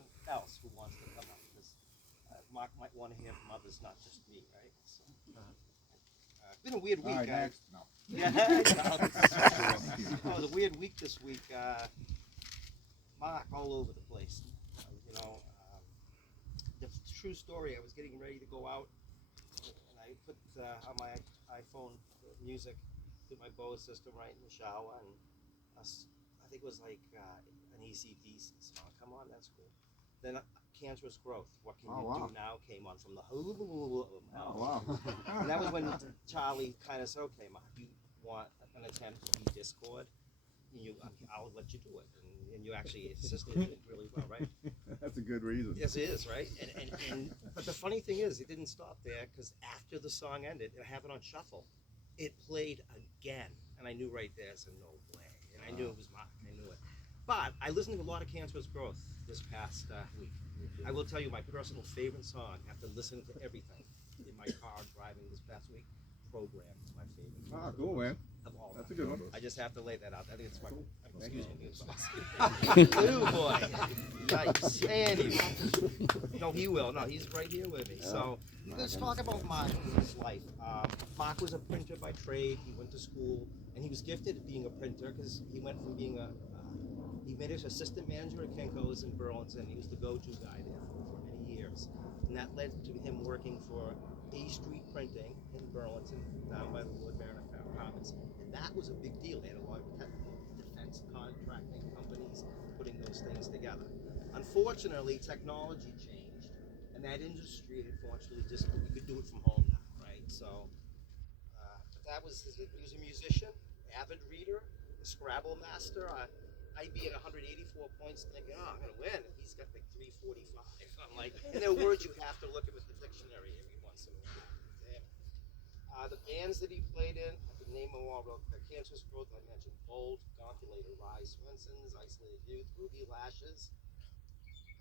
anyone else who wants to come up, because Mark might want to hear from others, not just me, right? So, it's been a weird week. All right, next. No. Yeah, it was a weird week this week. Mark all over the place. The true story, I was getting ready to go out, and I put on my iPhone music through my Bose system right in the shower, and I think it was like an AC/DC song. Come on, that's cool. Then Cancerous Growth, What Can You Do Now, came on from the Wow. and that was when Charlie kind of said, okay, Mark, you want an attempt to be Discord, I'll let you do it. And you actually assisted it really well, right? That's a good reason. Yes, it is, right? But the funny thing is, it didn't stop there, because after the song ended, I have it on shuffle. It played again, and I knew right there, I said, no way. And I knew it was Mark, I knew it. But I listened to a lot of Cancerous Growth this past week. I will tell you my personal favorite song, after listening to everything in my car driving this past week, Program is my favorite. Ah, cool, man. Of all That's a time. good one. I just have to lay that out. I think it's my, excuse me, oh boy, yikes. Anyway, no, he will. No, he's right here with me. So let's talk about Mark and his life. Mark was a printer by trade. He went to school, and he was gifted at being a printer, because he went from being he made his assistant manager at Kinko's in Burlington. He was the go-to guy there for many years, and that led to him working for A Street Printing in Burlington, down by the Lord Baron Apartments, and that was a big deal. They had a lot of defense contracting companies putting those things together. Unfortunately, technology changed, and that industry, unfortunately, just you could do it from home now, right? So, but that was he was a musician, avid reader, a Scrabble master. I'd be at 184 points thinking, oh, I'm gonna win. And he's got like 345. I'm like, and there are words you have to look at with the dictionary every once in a while. The bands that he played in, I can name them all real quick. Cancerous Growth, I mentioned. Bold, Gontulator, Rise, Swenson's, Isolated Youth, Ruby Lashes.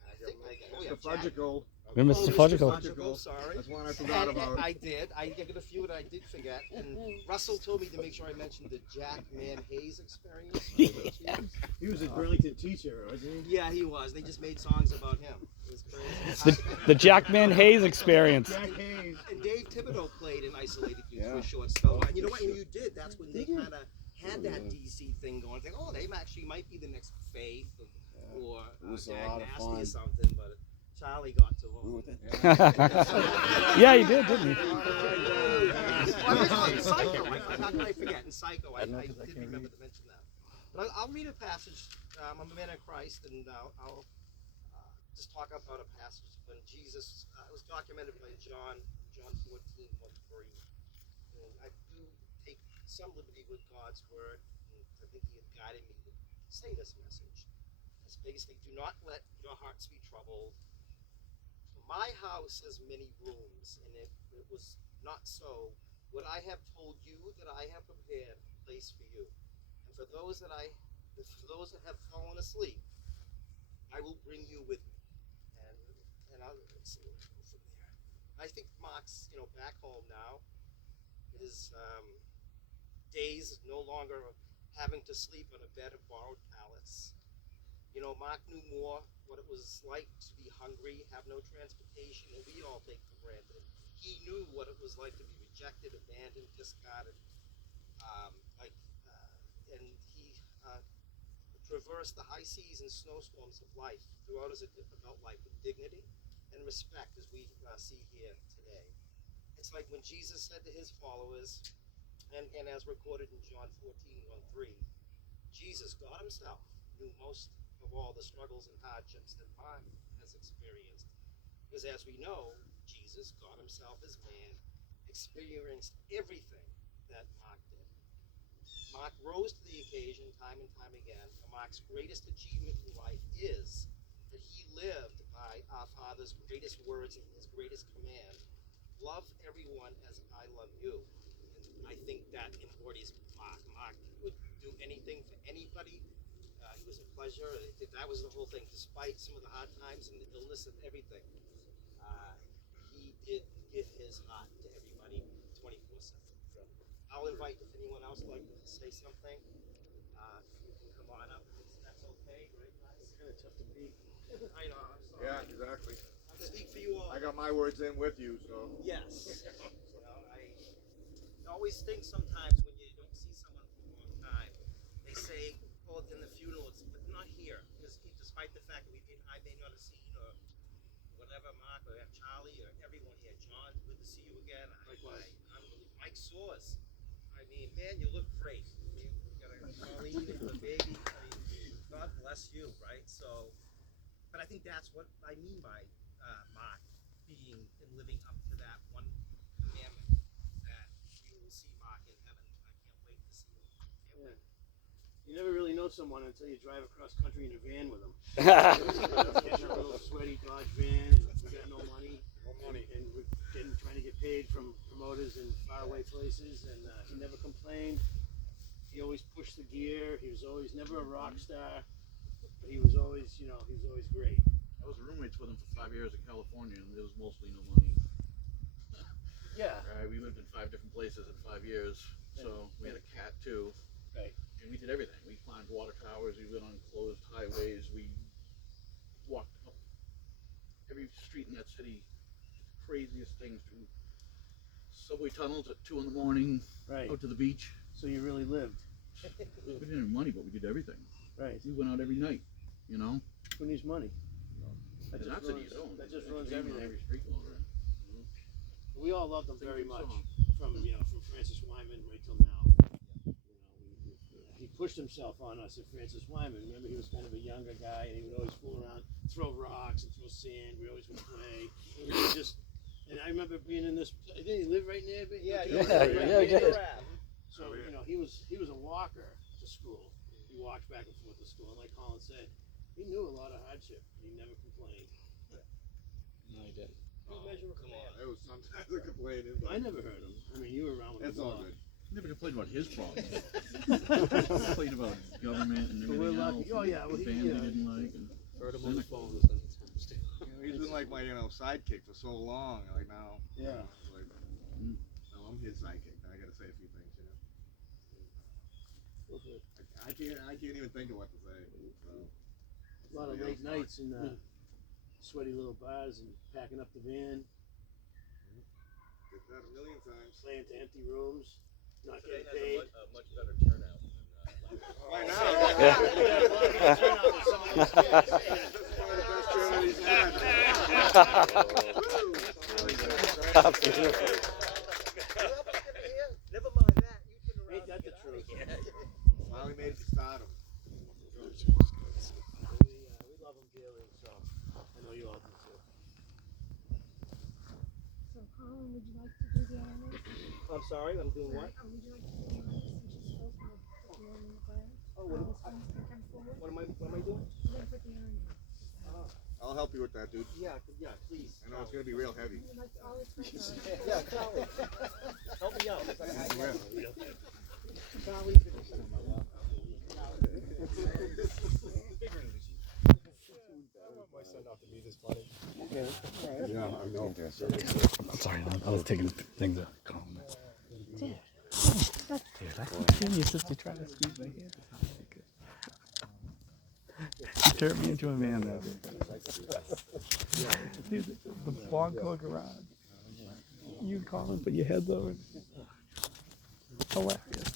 I think I got, Mr. Fudgicle. Mr. Fudgicle. Sorry. That's one I forgot about. I did. I got a few that I did forget. And Russell told me to make sure I mentioned the Jack Man Hayes experience. He was a Burlington teacher, wasn't he? Yeah, he was. They just made songs about him. It was crazy. The Jackman Hayes experience. Jack Hayes. And Dave Thibodeau played in Isolated Youth for a short spell. And you know what? When you did, that's when they kind of had that DC thing going. Think, oh, they actually might be the next Faith or Jack Nasty or something. But Charlie got to him. Yeah, he did, didn't he? Well, in Psycho, how can I forget? In Psycho, I did remember to mention that. But I'll read a passage. I'm a man of Christ, and I'll just talk about a passage when Jesus, it was documented by John 14:1-3. And I do take some liberty with God's word, and I think he had guided me to say this message. It's basically, do not let your hearts be troubled. My house has many rooms, and if it was not so, would I have told you that I have prepared a place for you? And for those that have fallen asleep, I will bring you with me. And I'll see where we go from there. I think Mark's, back home now. His days no longer having to sleep on a bed of borrowed pallets. Mark knew more what it was like to be hungry, have no transportation, and we all take for granted. He knew what it was like to be rejected, abandoned, discarded, and he traversed the high seas and snowstorms of life throughout his adult life with dignity and respect, as we see here today. It's like when Jesus said to his followers, and as recorded in John 14:1-3, Jesus, God himself, knew most of all the struggles and hardships that Mark has experienced. Because as we know, Jesus, God himself as man, experienced everything that Mark did. Mark rose to the occasion time and time again. And Mark's greatest achievement in life is that he lived by our Father's greatest words and his greatest command. Love everyone as I love you. And I think that embodies Mark. Mark would do anything for anybody. He was a pleasure. That was the whole thing. Despite some of the hard times and the illness and everything, he did give his heart to everybody 24/7. I'll invite if anyone else would like to say something. You can come on up. That's okay, right, guys? It's kind of tough to beat. I know. Yeah, exactly. I speak for you all. I got my words in with you, so. Yes. You know, I always think sometimes when you don't see someone for a long time, they say, oh, in the funerals, but not here. Because despite the fact that I may not have seen or whatever, Mark or Charlie or everyone here, John, good to see you again. Mike Soars. I mean, man, you look great. You got a Colleen and the baby. I mean, God bless you, right? So, but I think that's what I mean by Mark being and living up to that one commandment that you will see Mark in heaven. I can't wait to see him. Can't wait. You never really know someone until you drive across country in a van with them. Getting a little sweaty Dodge van, and we got no money. And we're trying to get paid from promoters in faraway places, and he never complained. He always pushed the gear. He was always never a rock star, but he was always, he was always great. I was roommates with him for 5 years in California, and there was mostly no money. Yeah. We lived in 5 different places in 5 years, so we had a cat too. Right. And we did everything. We climbed water towers, we went on closed highways, we walked up every street in that city, the craziest things, through subway tunnels at 2 in the morning, Right. out to the beach. So you really lived. We didn't have money, but we did everything. Right. We went out every night, you know? Who needs money? That And that's ruins, his own. that just There's ruins names on everything. every street corner. We all loved him Things very we much, saw. from Francis Wyman right till now. He pushed himself on us at Francis Wyman. Remember, he was kind of a younger guy, and he would always fool around, throw rocks and throw sand. We always would play. And we would just, and I remember being in this. Didn't he live right near? Yeah, he did. So he was a walker to school. He walked back and forth to school, and like Colin said, he knew a lot of hardship. He never complained. No, he didn't. Good measure of Come on, command. it was sometimes a complaining, but I never heard him. I mean, you were around with it's all good. Never complained about his problems. Complained about government and But we're everything lucky. else. Oh, yeah, well, he- family yeah. didn't like. And Heard him on the phone. He's been like my, sidekick for so long. Like now, Yeah. like, Mm. now I'm his sidekick. I gotta say a few things, I can't even think of what to say. So. A lot of late nights in sweaty little bars and packing up the van, Did that a million times. playing to empty rooms, not Today getting has paid. a much better turnout than Right last now. year. Yeah. One of the best turnout he's had. Beautiful. Never mind that. You turn around. Ain't that the truth? Finally made it to stardom. We love him dearly, so I know you all do too. So, Colin, would you like to do the honors? I'm sorry, I'm doing what? Would you like to do the honors since you're supposed to put the honor in the flag? Oh, All his friends can come forward. What am I doing? You're gonna put the honor in. I'll help you with that, dude. Yeah, please. I know it's gonna be real heavy. You like all his friends on. Yeah, Charlie. Help me out. Will. My son not to be this funny. Yeah, I know. I'm sorry, I was taking things out. Calm down. Dude, I keep seeing your sister try to squeeze my hand. You turned me into a man that day. Dude, the Blanco garage. You call and put your heads over. Hilarious.